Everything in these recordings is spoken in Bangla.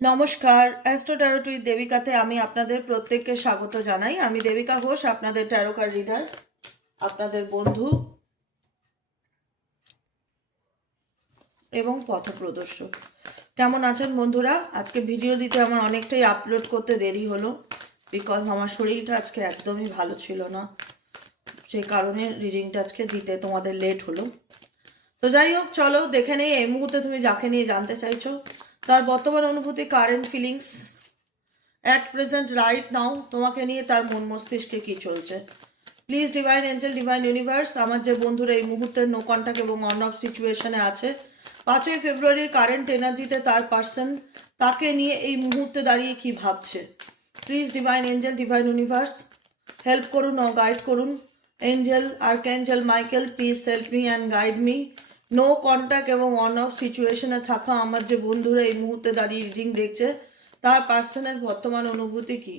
নমস্কার, অ্যাস্ট্রো ট্যারোট উইথ দেবিকাতে আমি আপনাদের প্রত্যেককে স্বাগত জানাই। আমি দেবিকা ঘোষ, আপনাদের ট্যারো কার্ড রিডার, আপনাদের বন্ধু এবং পথপ্রদর্শক। কেমন আছেন বন্ধুরা? আজকে ভিডিও দিতে আমার অনেকটাই আপলোড করতে দেরি হলো, বিকজ আমার শরীরটা আজকে একদমই ভালো ছিল না, সেই কারণে রিডিংটা আজকে দিতে তোমাদের লেট হলো। তো যাই হোক, চলো দেখে নেই এই মুহূর্তে তুমি যাকে নিয়ে জানতে চাইছো তার বর্তমান অনুভূতি, current feelings at present right নাও, তোমাকে নিয়ে তার মন মস্তিষ্কে কী চলছে। Please divine angel, divine universe, আমার যে বন্ধুরা এই মুহূর্তে নো কন্ট্যাক্ট এবং অন অফ সিচুয়েশনে আছে, 5ই ফেব্রুয়ারির কারেন্ট এনার্জিতে তার পার্সন তাকে নিয়ে এই মুহূর্তে দাঁড়িয়ে কি ভাবছে। Please divine angel, divine universe, help করুন ও গাইড করুন। Angel, archangel Michael, please help me and guide me. No contact এবং অন অফ সিচুয়েশনে থাকা আমার যে বন্ধুরা এই মুহূর্তে দাঁড়িয়ে রিডিং দেখছে, তার পার্সনের বর্তমান অনুভূতি কি,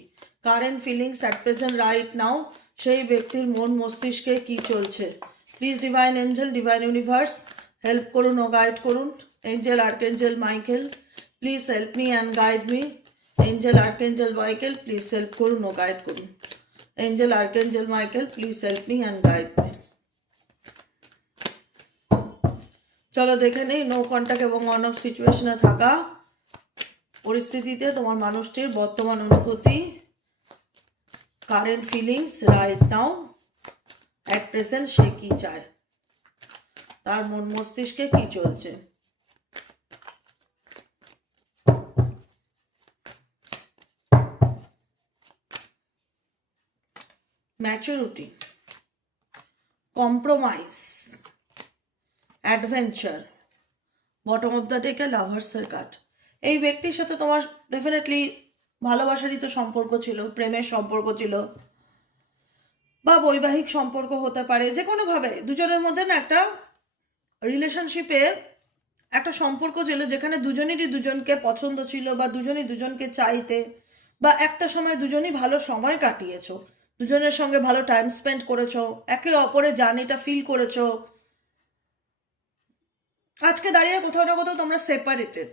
current feelings at present right now, সেই ব্যক্তির মন মস্তিষ্কে কি চলছে। Please divine angel, divine universe, help করুন ও গাইড করুন। Angel, archangel Michael, please help me and guide me. Angel, archangel Michael, please help করুন ও গাইড করুন। Angel, archangel Michael, please help me and guide me. চলো দেখে নেই নো কন্ট্যাক্ট এবং অন অফ সিচুয়েশনে থাকা পরিস্থিতিতে তোমার মানুষটির বর্তমান অনুভূতি, current feelings right now at present, সে কি চায়, তার মন মস্তিষ্কে কি চলছে। Maturity, compromise, adventure, bottom of the ডেকে লাভার্সের কার্ড। এই ব্যক্তির সাথে তোমার ডেফিনেটলি ভালোবাসারই তো সম্পর্ক ছিল, প্রেমের সম্পর্ক ছিল, বা বৈবাহিক সম্পর্ক হতে পারে, যে কোনোভাবে দুজনের মধ্যে না একটা রিলেশনশিপে একটা সম্পর্ক ছিল যেখানে দুজনেরই দুজনকে পছন্দ ছিল, বা দুজনই দুজনকে চাইতে, বা একটা সময় দুজনই ভালো সময় কাটিয়েছো, দুজনের সঙ্গে ভালো টাইম স্পেন্ড করেছো, একে অপরের জার্নিটা ফিল করেছো। আজকে দাঁড়িয়ে কোথাও না কোথাও তোমরা সেপারেটেড,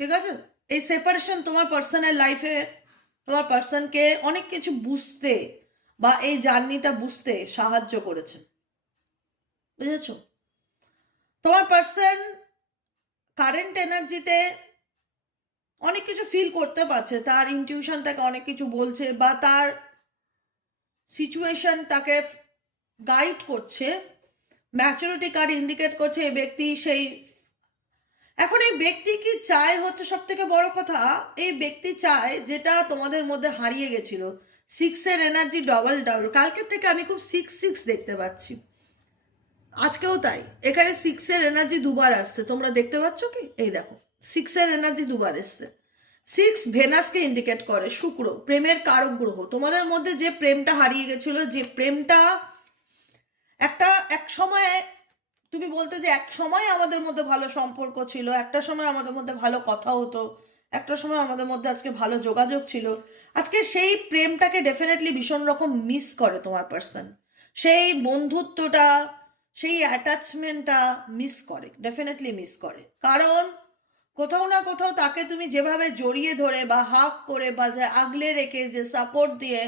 ঠিক আছে? এই সেপারেশন তোমার পার্সোনাল লাইফে তোমার পার্সনকে অনেক কিছু বুঝতে বা এই জার্নিটা বুঝতে সাহায্য করেছে, বুঝেছো? তোমার পার্সন কারেন্ট এনার্জিতে অনেক কিছু ফিল করতে পারছে, তার ইনটিউশন তাকে অনেক কিছু বলছে, বা তার সিচুয়েশন তাকে গাইড করছে। ম্যাচুরিটি কার্ড ইন্ডিকেট করছে এই ব্যক্তি সেই, এখন এই ব্যক্তি কি চায় হচ্ছে সব থেকে বড় কথা। এই ব্যক্তি চায় যেটা তোমাদের মধ্যে হারিয়ে গেছিল, 6-এর এনার্জি, ডবল ডাবল। কালকের থেকে আমি খুব 6-6 দেখতে পাচ্ছি, আজকেও তাই। এখানে 6-এর এনার্জি দুবার আসছে, তোমরা দেখতে পাচ্ছ কি? এই দেখো, 6-এর এনার্জি দুবার এসছে। 6 ভেনাসকে ইন্ডিকেট করে, শুক্র, প্রেমের কারক গ্রহ। তোমাদের মধ্যে যে প্রেমটা হারিয়ে গেছিল, যে প্রেমটা এক সময়ে তুমি বলতে যে এক সময় আমাদের মধ্যে ভালো সম্পর্ক ছিল, একটা সময় আমাদের মধ্যে ভালো কথা হতো, একটা সময় আমাদের মধ্যে আজকে ভালো যোগাযোগ ছিল, আজকে সেই প্রেমটাকে ডেফিনেটলি ভীষণ রকম মিস করে তোমার পার্সন। সেই বন্ধুত্বটা, সেই অ্যাটাচমেন্টটা মিস করে, ডেফিনেটলি মিস করে। কারণ কোথাও না কোথাও তাকে তুমি যেভাবে জড়িয়ে ধরে বা হাক করে বা যে আগলে রেখে যে সাপোর্ট দিয়ে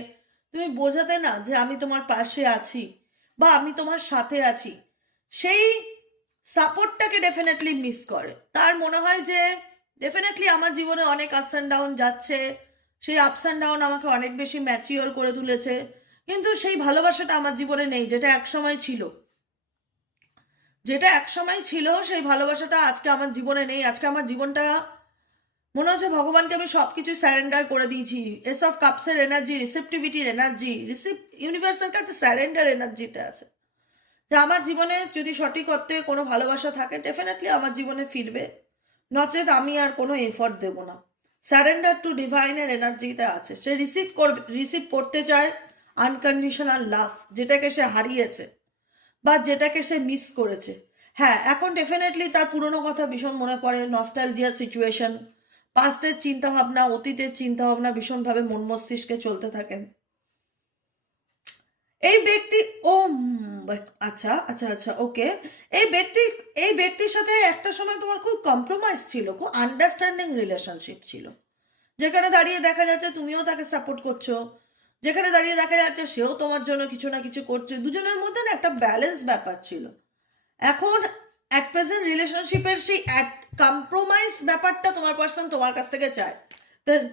তুমি বোঝাতে না যে আমি তোমার পাশে আছি বা আমি তোমার সাথে আছি, সেই সাপোর্টটাকে ডেফিনেটলি মিস করে। তার মনে হয় যে ডেফিনেটলি আমার জীবনে অনেক আপস অ্যান্ড ডাউন যাচ্ছে, সেই আপস অ্যান্ড ডাউন আমাকে অনেক বেশি ম্যাচিওর করে তুলেছে, কিন্তু সেই ভালোবাসাটা আমার জীবনে নেই যেটা একসময় ছিল। যেটা একসময় ছিল সেই ভালোবাসাটা আজকে আমার জীবনে নেই। আজকে আমার জীবনটা মনে হচ্ছে ভগবানকে আমি সব কিছু স্যারেন্ডার করে দিয়েছি। এস অফ কাপসের এনার্জি, রিসেপটিভিটির এনার্জি, ইউনিভার্সের কাছে স্যারেন্ডার এনার্জিতে আছে, যে আমার জীবনে যদি সঠিক অর্থে কোনো ভালোবাসা থাকে ডেফিনেটলি আমার জীবনে ফিরবে, নচেত আমি আর কোনো এফর্ট দেবো না। স্যারেন্ডার টু ডিভাইনের এনার্জিতে আছে, সে রিসিভ করতে চায় আনকন্ডিশনাল লাভ, যেটাকে সে হারিয়েছে বা যেটাকে সে মিস করেছে। হ্যাঁ, এখন ডেফিনেটলি তার পুরনো কথা ভীষণ মনে পড়ে, নস্টালজিয়া সিচুয়েশন, পাস্টের চিন্তাভাবনা, অতীতের চিন্তাভাবনা ভীষণভাবে মন মস্তিষ্কে চলতে থাকেন। এই ব্যক্তি ও আচ্ছা আচ্ছা আচ্ছা ওকে। এই ব্যক্তি এই ব্যক্তির সাথে একটা সময় তোমার খুব কম্প্রোমাইজ ছিল, খুব আন্ডারস্ট্যান্ডিং রিলেশনশিপ ছিল, যেখানে দাঁড়িয়ে দেখা যাচ্ছে তুমিও তাকে সাপোর্ট করছো, যেখানে দাঁড়িয়ে দেখা যাচ্ছে সেও তোমার জন্য কিছু না কিছু করছে, দুজনের মধ্যে না একটা ব্যালেন্স ব্যাপার ছিল। এখন অ্যাট প্রেজেন্ট রিলেশনশিপের সেই কম্প্রোমাইজ ব্যাপারটা তোমার পার্সন তোমার কাছ থেকে চায়।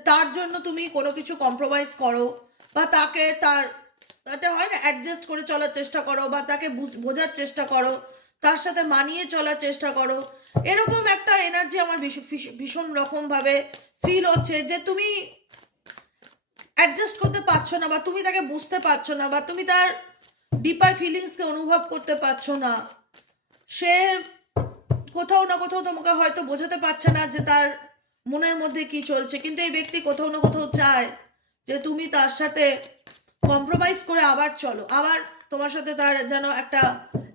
তার জন্য তুমি কোনো কিছু কম্প্রোমাইজ করো, বা তাকে তার এটা হয় না অ্যাডজাস্ট করে চলার চেষ্টা করো, বা তাকে বোঝার চেষ্টা করো, তার সাথে মানিয়ে চলার চেষ্টা করো। এরকম একটা এনার্জি আমার ভীষণ রকমভাবে ফিল হচ্ছে যে তুমি অ্যাডজাস্ট করতে পারছো না, বা তুমি তাকে বুঝতে পারছো না, বা তুমি তার ডিপার ফিলিংসকে অনুভব করতে পারছো না। সে কোথাও না কোথাও তোমাকে হয়তো বোঝাতে পারছে না যে তার মনের মধ্যে কি চলছে, কিন্তু এই ব্যক্তি কোথাও না কোথাও চায় যে তুমি তার সাথে কম্প্রোমাইজ করে আবার চলো, আবার তোমার সাথে তার যেন একটা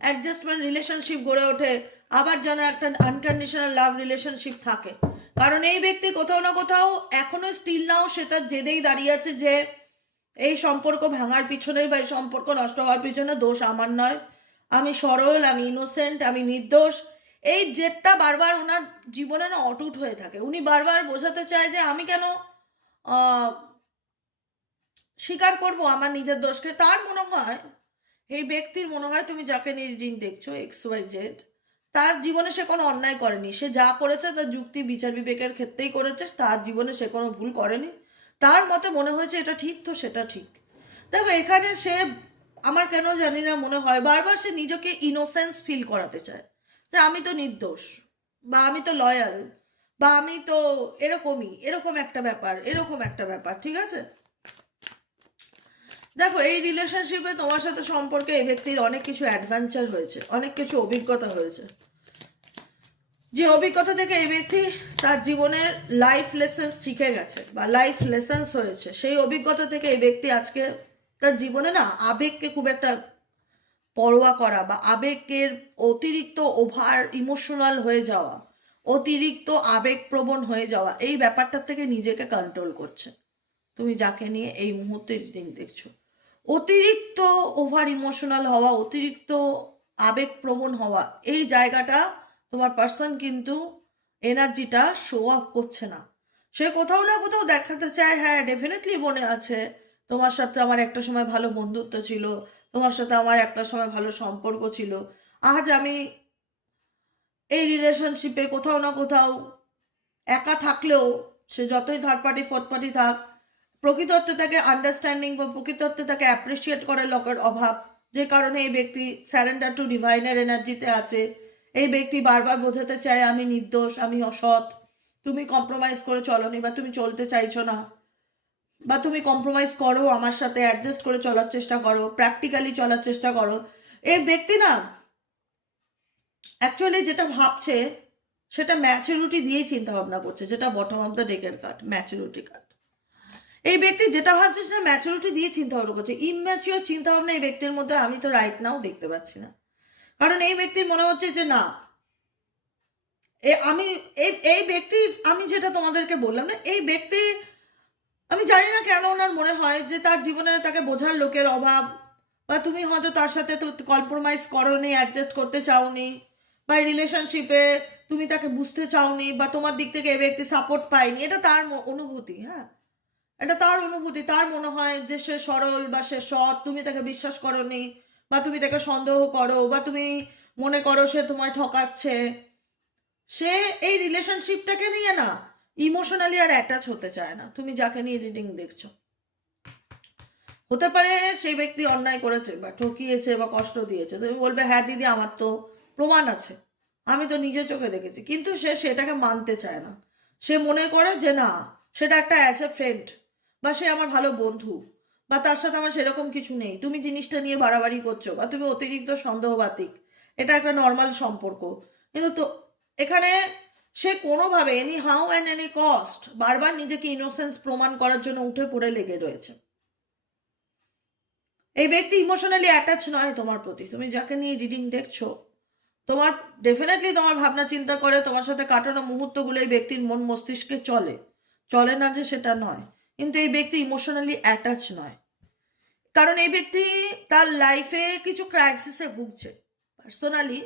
অ্যাডজাস্টমেন্ট রিলেশনশিপ গড়ে ওঠে, আবার যেন একটা আনকন্ডিশনাল লাভ রিলেশনশিপ থাকে। কারণ এই ব্যক্তি কোথাও না কোথাও এখনো স্টিল নাও সে তার জেদেই দাঁড়িয়ে আছে যে এই সম্পর্ক ভাঙার পিছনেই বা এই সম্পর্ক নষ্ট হওয়ার পিছনে দোষ আমার নয়, আমি সরল, আমি ইনোসেন্ট, আমি নির্দোষ। এই জেদটা বারবার ওনার জীবনে না অটুট হয়ে থাকে। উনি বারবার বোঝাতে চায় যে আমি কেন স্বীকার করব আমার নিজের দোষকে। তার মনে হয়, এই ব্যক্তির মনে হয়, তুমি যাকে নিয়ে রিডিং দেখছো XYZ, তার জীবনে সে কোনো অন্যায় করেনি। সে যা করেছে তার যুক্তি বিচার বিবেকের ক্ষেত্রেই করেছে, তার জীবনে সে কোনো ভুল করেনি। তার মতে মনে হয়েছে এটা ঠিক, তো সেটা ঠিক। দেখো এখানে সে, আমার কেন জানি না মনে হয় বারবার সে নিজেকে ইনোসেন্স ফিল করাতে চায় যে আমি তো নির্দোষ, বা আমি তো লয়াল, বা আমি তো এরকমই, এরকম একটা ব্যাপার, এরকম একটা ব্যাপার। ঠিক আছে, দেখো এই রিলেশনশিপে তোমার সাথে সম্পর্কে এই ব্যক্তির অনেক কিছু অ্যাডভেঞ্চার হয়েছে, অনেক কিছু অভিজ্ঞতা হয়েছে, যে অভিজ্ঞতা থেকে এই ব্যক্তি তার জীবনের লাইফ লেসেন্স শিখে গেছে, বা লাইফ লেসেন্স হয়েছে। সেই অভিজ্ঞতা থেকে এই ব্যক্তি আজকে তার জীবনে না আবেগকে খুব একটা পরোয়া করা, বা আবেগের অতিরিক্ত ওভার ইমোশনাল হয়ে যাওয়া, অতিরিক্ত আবেগপ্রবণ হয়ে যাওয়া, এই ব্যাপারটার থেকে নিজেকে কন্ট্রোল করছে। তুমি যাকে নিয়ে এই মুহূর্তে রিডিং দেখছো, অতিরিক্ত ওভার ইমোশনাল হওয়া, অতিরিক্ত আবেগপ্রবণ হওয়া, এই জায়গাটা তোমার পার্সন কিন্তু এনার্জিটা শো আপ করছে না। সে কোথাও না কোথাও দেখাতে চায়, হ্যাঁ ডেফিনেটলি মনে আছে তোমার সাথে আমার একটা সময় ভালো বন্ধুত্ব ছিল, তোমার সাথে আমার একটা সময় ভালো সম্পর্ক ছিল, আজ আমি এই রিলেশনশিপে কোথাও না কোথাও একা থাকলেও, সে যতই থার্ড পার্টি ফোর্থ পার্টি থাক, প্রকৃত অর্থে তাকে আন্ডারস্ট্যান্ডিং বা প্রকৃত অর্থে তাকে অ্যাপ্রিসিয়েট করে লোকের অভাব, যে কারণে এই ব্যক্তি স্যারেন্ডার টু ডিভাইনের এনার্জিতে আছে। এই ব্যক্তি বারবার বোঝাতে চায় আমি নির্দোষ, আমি অসৎ, তুমি কম্প্রোমাইজ করে চলোনি, বা তুমি চলতে চাইছো না, বা তুমি কম্প্রোমাইজ করো, আমার সাথে অ্যাডজাস্ট করে চলার চেষ্টা করো, প্র্যাকটিক্যালি চলার চেষ্টা করো। এই ব্যক্তি না অ্যাকচুয়ালি যেটা ভাবছে সেটা ম্যাচুরিটি দিয়েই চিন্তা ভাবনা করছে, যেটা বটম অফ দ্য ডেকের কার্ড, ম্যাচুরিটি কার্ড। এই ব্যক্তি যেটা ভাবছে সেটা ম্যাচুরিটি দিয়ে চিন্তা ভাবনা করছে। ইম্যাচিওর চিন্তা ভাবনা এই ব্যক্তির মধ্যে আমি তো রাইট নাও দেখতে পাচ্ছি না। কারণ এই ব্যক্তির মনে হচ্ছে যে না, আমি এই ব্যক্তির, আমি যেটা তোমাদেরকে বললাম না, এই ব্যক্তি, আমি জানি না কেন ওনার মনে হয় যে তার জীবনে তাকে বোঝার লোকের অভাব, বা তুমি হয়তো তার সাথে তো কম্প্রোমাইজ করোনি, অ্যাডজাস্ট করতে চাওনি, বা এই রিলেশনশিপে তুমি তাকে বুঝতে চাওনি, বা তোমার দিক থেকে এই ব্যক্তি সাপোর্ট পায়নি। এটা তার অনুভূতি, হ্যাঁ এটা তার অনুভূতি। তার মনে হয় যে সে সরল বা সে সৎ, তুমি তাকে বিশ্বাস করোনি, বা তুমি তাকে সন্দেহ করো, বা তুমি মনে করো সে তোমায় ঠকাচ্ছে। সে এই রিলেশনশিপটাকে নিয়ে না ইমোশনালি আর অ্যাটাচ হতে চায় না। তুমি যাকে নিয়ে রিডিং দেখছো, হতে পারে সেই ব্যক্তি অন্যায় করেছে, বা ঠকিয়েছে, বা কষ্ট দিয়েছে। তুমি বলবে হ্যাঁ দিদি আমার তো প্রমাণ আছে, আমি তো নিজে চোখে দেখেছি, কিন্তু সে সেটাকে মানতে চায় না। সে মনে করে যে না, সেটা একটা অ্যাজ এ ফ্রেন্ড, বা সে আমার ভালো বন্ধু, বা তার সাথে আমার সেরকম কিছু নেই, তুমি জিনিসটা নিয়ে বাড়াবাড়ি করছো, বা তুমি অতিরিক্ত সন্দেহবাতিক, এটা একটা নর্মাল সম্পর্ক। কিন্তু তো এখানে সে কোনোভাবে any how and any cost বারবার নিজেকে ইনোসেন্স প্রমাণ করার জন্য উঠে পড়ে লেগে রয়েছে। এই ব্যক্তি ইমোশনালি অ্যাটাচ নয় তোমার প্রতি। তুমি যাকে নিয়ে রিডিং দেখছো, তোমার ডেফিনেটলি তোমার ভাবনা চিন্তা করে, তোমার সাথে কাটানো মুহূর্তগুলো এই ব্যক্তির মন মস্তিষ্কে চলে, চলে না যে সেটা নয়, কিন্তু এই ব্যক্তি ইমোশনালি অ্যাটাচ নয়। কারণ এই ব্যক্তি তার লাইফে কিছু ক্রাইসিসে ভুগছে। পার্সোনালি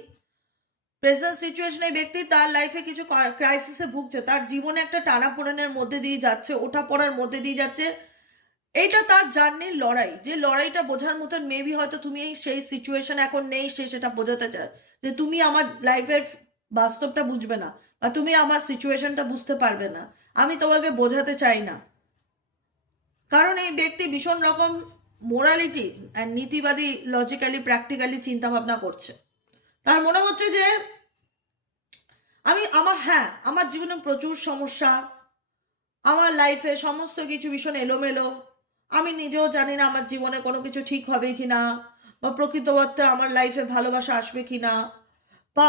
প্রেজেন্ট সিচুয়েশনে ব্যক্তি তার লাইফে কিছু ক্রাইসিসে ভুগছে, তার জীবনে একটা টানাপোড়েনের মধ্যে দিয়ে যাচ্ছে, ওঠা পড়ার মধ্যে দিয়ে যাচ্ছে। এইটা তার জার্নির লড়াই, যে লড়াইটা বোঝার মতন মেবি হয়তো তুমি সেই সিচুয়েশন এখন নেই, সে সেটা বোঝাতে চায় যে তুমি আমার লাইফের বাস্তবটা বুঝবে না, বা তুমি আমার সিচুয়েশনটা বুঝতে পারবে না, আমি তোমাকে বোঝাতে চাই না। কারণ এই ব্যক্তি ভীষণ রকম মোরালিটি অ্যান্ড নীতিবাদী, লজিক্যালি প্র্যাকটিক্যালি চিন্তা ভাবনা করছে। তার মনে হচ্ছে যে আমার জীবনে প্রচুর সমস্যা, আমার লাইফে সমস্ত কিছু ভীষণ এলোমেলো, আমি নিজেও জানি না আমার জীবনে কোনো কিছু ঠিক হবে কি না, বা প্রকৃতপক্ষে আমার লাইফে ভালোবাসা আসবে কি না, বা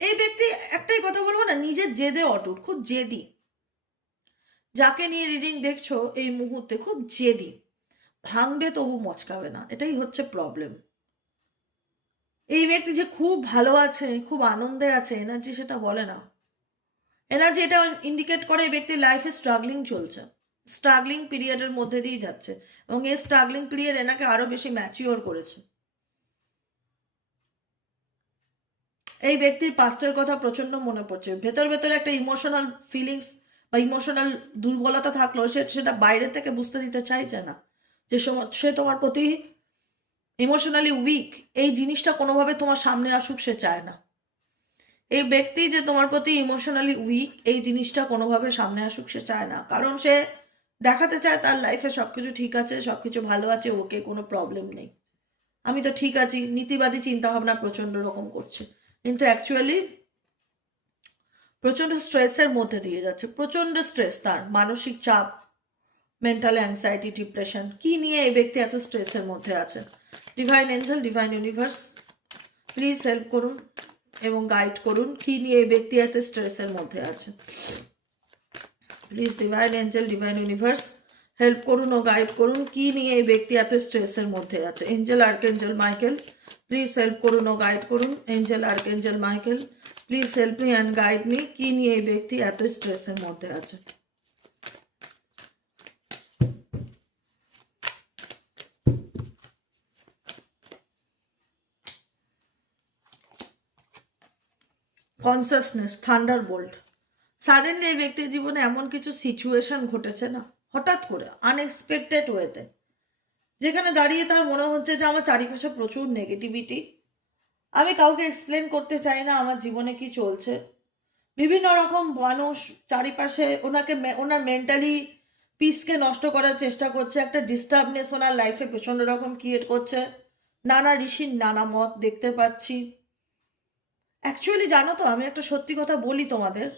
এই ব্যক্তি একটাই কথা বলবো না, নিজের জেদে অটুট, খুব জেদি। যাকে নিয়ে রিডিং দেখছো এই মুহূর্তে খুব জেদি, ভাঙবে তবু মচকাবে না, এটাই হচ্ছে প্রবলেম। এই ব্যক্তি যে খুব ভালো আছে, খুব আনন্দে আছে, এনার্জি সেটা বলে না। এনার্জি এটা ইন্ডিকেট করে এই ব্যক্তির লাইফে স্ট্রাগলিং চলছে, স্ট্রাগলিং পিরিয়ডের মধ্যে দিয়ে যাচ্ছে, এবং এই স্ট্রাগলিং পিরিয়ড এনাকে আরো বেশি ম্যাচিওর করেছে। এই ব্যক্তির পাস্টের কথা প্রচন্ড মনে পড়ছে, ভেতর ভেতরে একটা ইমোশনাল ফিলিংস বা ইমোশনাল দুর্বলতা থাকলো, সেটা বাইরে থেকে বুঝতে দিতে চাইছে না, যে সে তোমার প্রতি ইমোশনালি উইক, এই জিনিসটা কোনোভাবে তোমার সামনে আসুক সে চায় না। এই ব্যক্তি যে তোমার প্রতি ইমোশনালি উইক, এই জিনিসটা কোনোভাবে সামনে আসুক সে চায় না, কারণ সে দেখাতে চায় তার লাইফে সবকিছু ঠিক আছে, সবকিছু ভালো আছে, ওকে কোনো প্রবলেম নেই, আমি তো ঠিক আছি। নীতিবাদী চিন্তাভাবনা প্রচন্ড রকম করছে, কিন্তু অ্যাকচুয়ালি প্রচন্ড স্ট্রেসের মধ্যে দিয়ে যাচ্ছে, প্রচন্ড স্ট্রেস, তার মানসিক চাপ, মেন্টাল অ্যাংজাইটি, ডিপ্রেশন, কি নিয়ে এই ব্যক্তি এত স্ট্রেসের মধ্যে আছে। Divine angel, divine universe please help করুন এবং গাইড করুন, কি নিয়ে এই ব্যক্তি এত স্ট্রেসের মধ্যে আছে। Please divine angel, divine universe help করুন ও গাইড করুন, কি নিয়ে এই ব্যক্তি এত স্ট্রেসের মধ্যে আছে। Angel archangel Michael please help করুন ও গাইড করুন। Angel archangel Michael please help me and guide me, কি নিয়ে এই ব্যক্তি এত স্ট্রেসের মধ্যে আছে। Consciousness, Thunderbolt. সাডেনলি এই ব্যক্তির জীবনে এমন কিছু সিচুয়েশন ঘটেছে না, হঠাৎ করে আনএক্সপেক্টেড ওয়েতে, যেখানে দাঁড়িয়ে তার মনে হচ্ছে যে আমার চারিপাশে প্রচুর নেগেটিভিটি, আমি কাউকে এক্সপ্লেন করতে চাই না আমার জীবনে কি চলছে। বিভিন্ন রকম মানুষ চারিপাশে ওনার মেন্টালি পিসকে নষ্ট করার চেষ্টা করছে, একটা ডিস্টার্বনেস ওনার লাইফে প্রচণ্ড রকম ক্রিয়েট করছে। নানা ঋষির নানা মত দেখতে পাচ্ছি। অ্যাকচুয়ালি জানো তো, আমি একটা সত্যি কথা বলি তোমাদের,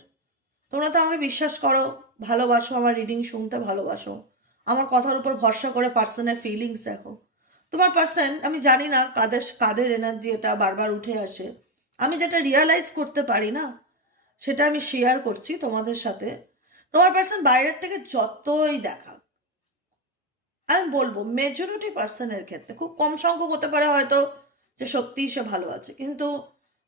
তোমরা তো আমাকে বিশ্বাস করো, ভালোবাসো, আমার রিডিং শুনতে ভালোবাসো, আমার কথার উপর ভরসা করে পার্সনের ফিলিংস দেখো। তোমার পার্সন, আমি জানি না কাদের এনার্জি এটা বারবার উঠে আসে, আমি যেটা রিয়ালাইজ করতে পারি না সেটা আমি শেয়ার করছি তোমাদের সাথে। তোমার পার্সন বাইরের থেকে যতই দেখা, আমি বলবো মেজরিটি পার্সনের ক্ষেত্রে, খুব কম সংখ্যক হতে পারে হয়তো যে সত্যিই সে ভালো আছে, কিন্তু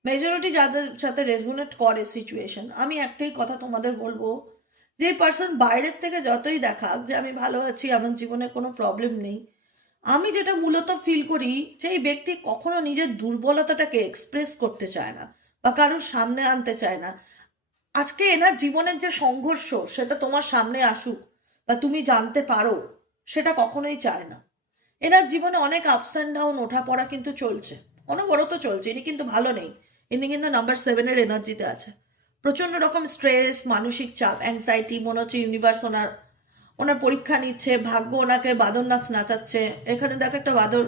মেজরিটি যাদের সাথে রেজোনেট করে সিচুয়েশন, আমি একটাই কথা তোমাদের বলবো, যে পার্সন বাইরের থেকে যতই দেখাক যে আমি ভালো আছি, আমার জীবনে কোনো প্রবলেম নেই, আমি যেটা মূলত ফিল করি যে এই ব্যক্তি কখনো নিজের দুর্বলতাটাকে এক্সপ্রেস করতে চায় না বা কারোর সামনে আনতে চায় না। আজকে এনার জীবনের যে সংঘর্ষ সেটা তোমার সামনে আসুক বা তুমি জানতে পারো, সেটা কখনোই চায় না। এনার জীবনে অনেক আপস অ্যান্ড ডাউন, ওঠা পড়া কিন্তু চলছে, অনবরত চলছে, ইনি কিন্তু ভালো নেই, ইনি কিন্তু নাম্বার 7-এর এনার্জিতে আছে। প্রচণ্ড রকম স্ট্রেস, মানসিক চাপ, অ্যাংজাইটি, মনে হচ্ছে ইউনিভার্স ওনার ওনার পরীক্ষা নিচ্ছে, ভাগ্য ওনাকে বাদর নাচ নাচাচ্ছে। এখানে দেখো একটা বাদর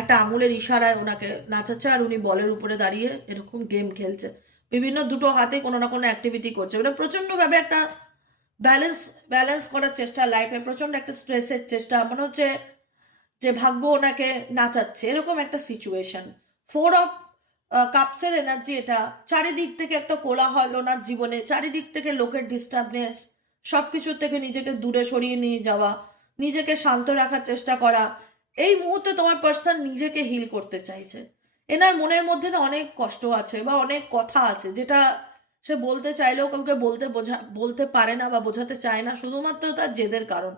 একটা আঙুলের ইশারায় ওনাকে নাচাচ্ছে, আর উনি বলের উপরে দাঁড়িয়ে এরকম গেম খেলছে, বিভিন্ন দুটো হাতে কোনো না কোনো অ্যাক্টিভিটি করছে, মানে প্রচণ্ডভাবে একটা ব্যালেন্স করার চেষ্টা, লাইফে প্রচণ্ড একটা স্ট্রেসের চেষ্টা, মনে হচ্ছে যে ভাগ্য ওনাকে নাচাচ্ছে, এরকম একটা সিচুয়েশন। 4 অফ কাপসের এনার্জি এটা, চারিদিক থেকে একটা কোলাহল ওনার জীবনে, চারিদিক থেকে লোকের ডিস্টার্বনেস, সব কিছুর থেকে নিজেকে দূরে সরিয়ে নিয়ে যাওয়া, নিজেকে শান্ত রাখার চেষ্টা করা। এই মুহূর্তে তোমার পার্সন নিজেকে হিল করতে চাইছে। এনার মনের মধ্যে না অনেক কষ্ট আছে বা অনেক কথা আছে, যেটা সে বলতে চাইলেও কাউকে বলতে পারে না বা বোঝাতে চায় না, শুধুমাত্র তার জেদের কারণ।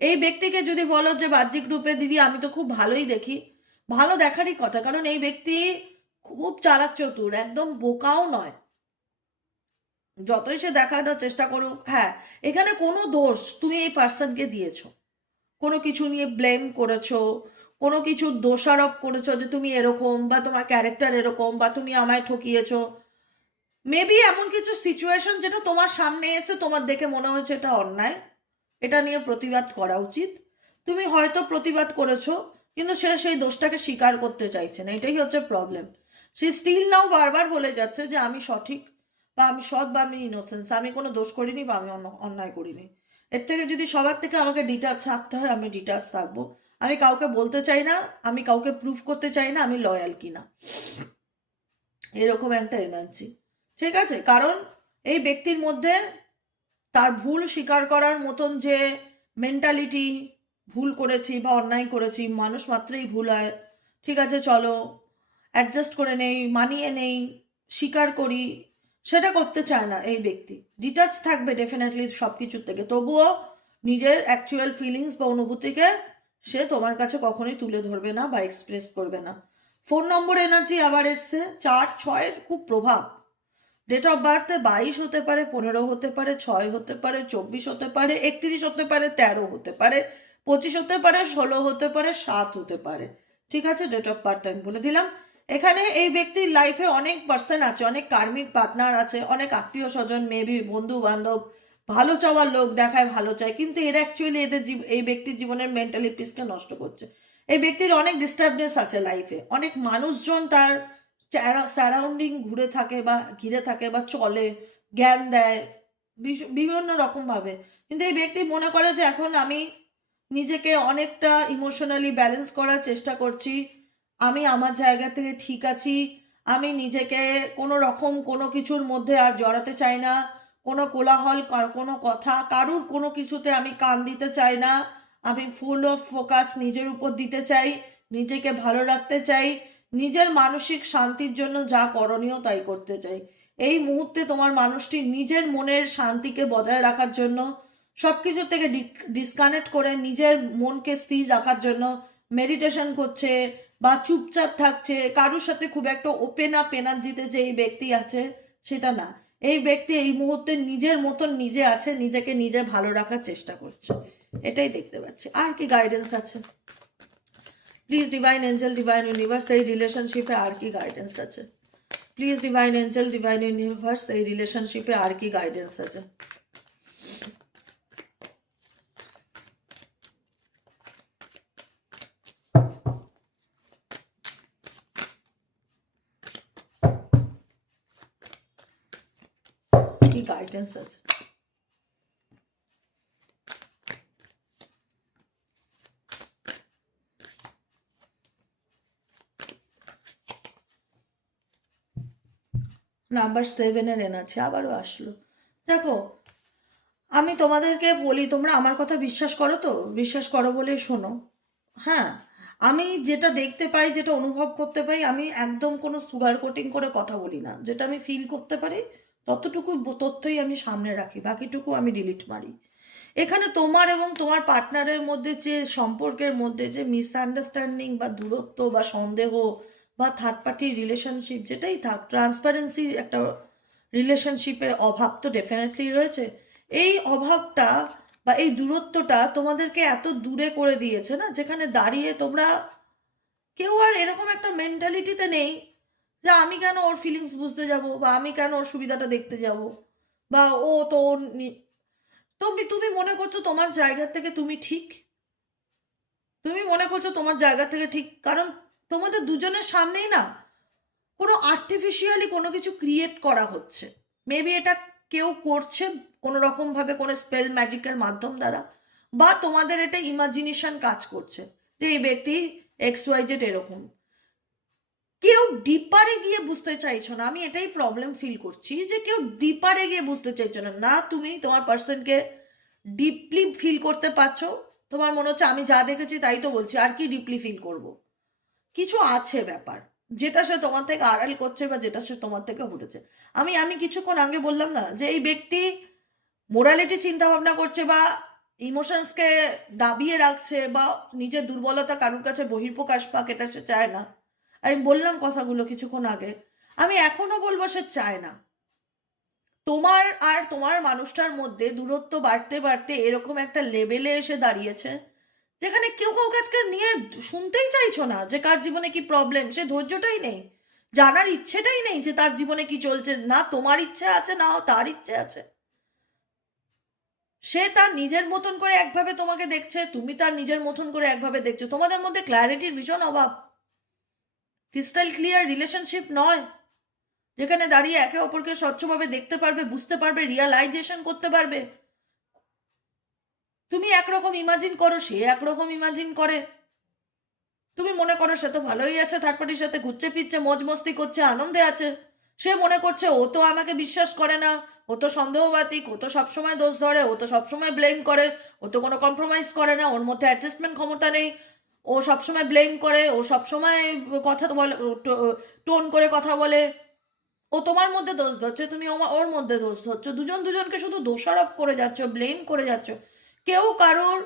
এই ব্যক্তিকে যদি বলো যে বাহ্যিক রূপে দিদি আমি তো খুব ভালোই দেখি, ভালো দেখারই কথা, কারণ এই ব্যক্তি খুব চালাক চতুর, একদম বোকাও নয়। যতই সে দেখানোর চেষ্টা করুক, হ্যাঁ এখানে কোনো দোষ তুমি এই পার্সনকে দিয়েছো, কোনো কিছু নিয়ে ব্লেম করেছো, কোনো কিছু দোষারোপ করেছো যে তুমি এরকম, বা তোমার ক্যারেক্টার এরকম, বা তুমি আমায় ঠকিয়েছো। মেবি এমন কিছু সিচুয়েশন যেটা তোমার সামনে এসে তোমার দেখে মনে হয়েছে এটা অন্যায়, এটা নিয়ে প্রতিবাদ করা উচিত, তুমি হয়তো প্রতিবাদ করেছো, কিন্তু সে সেই দোষটাকে স্বীকার করতে চাইছে না, এটাই হচ্ছে প্রবলেম। সে স্টিল নাও বারবার বলে যাচ্ছে যে আমি সঠিক, বা আমি সৎ, বা আমি ইনোসেন্স, আমি কোনো দোষ করিনি, বা আমি অন্যায় করিনি। এর থেকে যদি সবার থেকে আমাকে ডিটাচ থাকতে হয়, আমি ডিটাচ থাকবো। আমি কাউকে বলতে চাই না, আমি কাউকে প্রুফ করতে চাই না আমি লয়াল কিনা, এরকম একটা এনার্জি। ঠিক আছে, কারণ এই ব্যক্তির মধ্যে তার ভুল স্বীকার করার মতন যে মেন্টালিটি, ভুল করেছি বা অন্যায় করেছি, মানুষ মাত্রই ভুল হয়, ঠিক আছে চলো অ্যাডজাস্ট করে নেই, মানিয়ে নেই, স্বীকার করি, সেটা করতে চায় না এই ব্যক্তি। ডিটাচ থাকবে ডেফিনেটলি সব কিছুর থেকে, তবুও নিজের অ্যাকচুয়াল ফিলিংস বা অনুভূতিকে সে তোমার কাছে কখনোই তুলে ধরবে না বা এক্সপ্রেস করবে না। 4 নম্বর এনার্জি আবার এসছে, 4-6-এর খুব প্রভাব। ডেট অফ বার্থে 22 হতে পারে, 15 হতে পারে, 6 হতে পারে, 24 হতে পারে, 31 হতে পারে, 13 হতে পারে, 25 হতে পারে, 16 হতে পারে, 7 হতে পারে। ঠিক আছে, ডেট অফ বার্থ আমি বলে দিলাম। এখানে এই ব্যক্তির লাইফে অনেক পার্সন আছে, অনেক কার্মিক পার্টনার আছে, অনেক আত্মীয় স্বজন, মেবি বন্ধু বান্ধব, ভালো চাওয়ার লোক দেখায় ভালো চায়, কিন্তু এরা অ্যাকচুয়ালি এই ব্যক্তির জীবনের মেন্টালি পিসকে নষ্ট করছে। এই ব্যক্তির অনেক ডিস্টার্বনেস আছে লাইফে, অনেক মানুষজন তার সারাউন্ডিং ঘুরে থাকে বা ঘিরে থাকে বা চলে, জ্ঞান দেয় বিভিন্ন রকমভাবে, কিন্তু এই ব্যক্তি মনে করে যে এখন আমি নিজেকে অনেকটা ইমোশনালি ব্যালেন্স করার চেষ্টা করছি, আমি আমার জায়গা থেকে ঠিক আছি, আমি নিজেকে কোনো রকম কোনো কিছুর মধ্যে আর জড়াতে চাই না, কোনো কোলাহল, কোনো কথা, কারুর কোনো কিছুতে আমি কান দিতে চাই না, আমি ফুল অফ ফোকাস নিজের উপর দিতে চাই, নিজেকে ভালো রাখতে চাই, নিজের মানসিক শান্তির জন্য যা করণীয় তাই করতে চাই। এই মুহূর্তে তোমার মানুষটি নিজের মনের শান্তিকে বজায় রাখার জন্য, সব কিছু থেকে ডিসকানেক্ট করে নিজের মনকে স্থির রাখার জন্য মেডিটেশন করছে বা চুপচাপ থাকছে, কারোর সাথে খুব একটা ওপেন আপ এনার্জিতে যে এই ব্যক্তি আছে সেটা না। এই ব্যক্তি এই মুহূর্তে নিজের মতন নিজে আছে, নিজেকে নিজে ভালো রাখার চেষ্টা করছে, এটাই দেখতে পাচ্ছি। আর কি গাইডেন্স আছে please divine angel, divine universe, এই রিলেশনশিপে আর কি গাইডেন্স আছে? Please divine angel, divine universe, এই রিলেশনশিপে আর কি গাইডেন্স আছে? কি গাইডেন্স আছে? নাম্বার 7-এর এনার্জি আবারও আসলো। দেখো আমি তোমাদেরকে বলি, তোমরা আমার কথা বিশ্বাস করো তো? বিশ্বাস করো বলেই শোনো। হ্যাঁ, আমি যেটা দেখতে পাই, যেটা অনুভব করতে পাই, আমি একদম কোনো সুগার কোটিং করে কথা বলি না, যেটা আমি ফিল করতে পারি ততটুকু তথ্যই আমি সামনে রাখি, বাকিটুকু আমি ডিলিট মারি। এখানে তোমার এবং তোমার পার্টনারের মধ্যে যে সম্পর্কের মধ্যে যে মিসআন্ডারস্ট্যান্ডিং বা দূরত্ব বা সন্দেহ বা থার্ড পার্টি রিলেশনশিপ যেটাই থাক, ট্রান্সপারেন্সির একটা রিলেশনশিপে অভাব তো ডেফিনেটলি রয়েছে। এই অভাবটা বা এই দূরত্বটা তোমাদেরকে এত দূরে করে দিয়েছে না, যেখানে দাঁড়িয়ে তোমরা কেউ আর এরকম একটা মেন্টালিটিতে নেই যে আমি কেন ওর ফিলিংস বুঝতে যাব, বা আমি কেন ওর সুবিধাটা দেখতে যাব, বা ও তো তুমি তুমি মনে করছো তোমার জায়গা থেকে তুমি ঠিক, তুমি মনে করছো তোমার জায়গা থেকে ঠিক, কারণ তোমাদের দুজনের সামনেই না কোনো আর্টিফিশিয়ালি কোনো কিছু ক্রিয়েট করা হচ্ছে। মেবি এটা কেউ করছে কোনো রকমভাবে, কোনো স্পেল ম্যাজিকের মাধ্যম দ্বারা, বা তোমাদের এটা ইমাজিনেশন কাজ করছে যে এই ব্যক্তি XYZ এরকম। কেউ ডিপারে গিয়ে বুঝতে চাইছো না, আমি এটাই প্রবলেম ফিল করছি যে কেউ ডিপারে গিয়ে বুঝতে চাইছো না। না তুমি তোমার পার্সনকে ডিপলি ফিল করতে পারছো, তোমার মনে হচ্ছে আমি যা দেখেছি তাই তো বলছি, আর কি ডিপলি ফিল করব। কিছু আছে ব্যাপার যেটা সে তোমার থেকে আড়াল করছে বা যেটা সে তোমার থেকে ঘুরেছে। আমি কিছুক্ষণ আগে বললাম না যে এই ব্যক্তি মোরালিটি চিন্তা ভাবনা করছে বা ইমোশনসকে দাবিয়ে রাখছে বা নিজের দুর্বলতা কারোর কাছে বহিঃপ্রকাশ পাক, এটা সে চায় না। আমি বললাম কথাগুলো কিছুক্ষণ আগে, আমি এখনো বলবো সে চায় না। তোমার আর তোমার মানুষটার মধ্যে দূরত্ব বাড়তে বাড়তে এরকম একটা লেভেলে এসে দাঁড়িয়েছে যেখানে কেউ কাউকে আজকে নিয়ে শুনতেই চাইছো না যে কার জীবনে কি প্রবলেম। সে ধৈর্যটাই নেই, জানার ইচ্ছেটাই নেই যে তার জীবনে কি চলছে। না তোমার ইচ্ছে আছে না তার ইচ্ছে আছে। সে তার নিজের মতন করে একভাবে তোমাকে দেখছে, তুমি তার নিজের মতন করে একভাবে দেখছো। তোমাদের মধ্যে ক্ল্যারিটির ভীষণ অভাব, ক্রিস্টাল ক্লিয়ার রিলেশনশিপ নয় যেখানে দাঁড়িয়ে একে অপরকে স্বচ্ছভাবে দেখতে পারবে, বুঝতে পারবে, রিয়ালাইজেশন করতে পারবে। তুমি একরকম ইমাজিন করো, সে একরকম ইমাজিন করে। তুমি মনে করো সে তো ভালোই আছে, থার্ড পার্টির সাথে ঘুরছে ফিরছে, মজ মস্তি করছে, আনন্দে আছে। সে মনে করছে ও তো আমাকে বিশ্বাস করে না, ও তো সন্দেহবাতিক, ও তো সবসময় দোষ ধরে, ও তো সবসময় ব্লেম করে, ও তো কোনো কম্প্রোমাইজ করে না, ওর মধ্যে অ্যাডজাস্টমেন্ট ক্ষমতা নেই, ও সবসময় ব্লেম করে, ও সবসময় কথা বলে, টোন করে কথা বলে। ও তোমার মধ্যে দোষ ধরছে, তুমি ওর মধ্যে দোষ ধরছো, দুজন দুজনকে শুধু দোষারোপ করে যাচ্ছ, ব্লেম করে যাচ্ছ। কেউ কারোর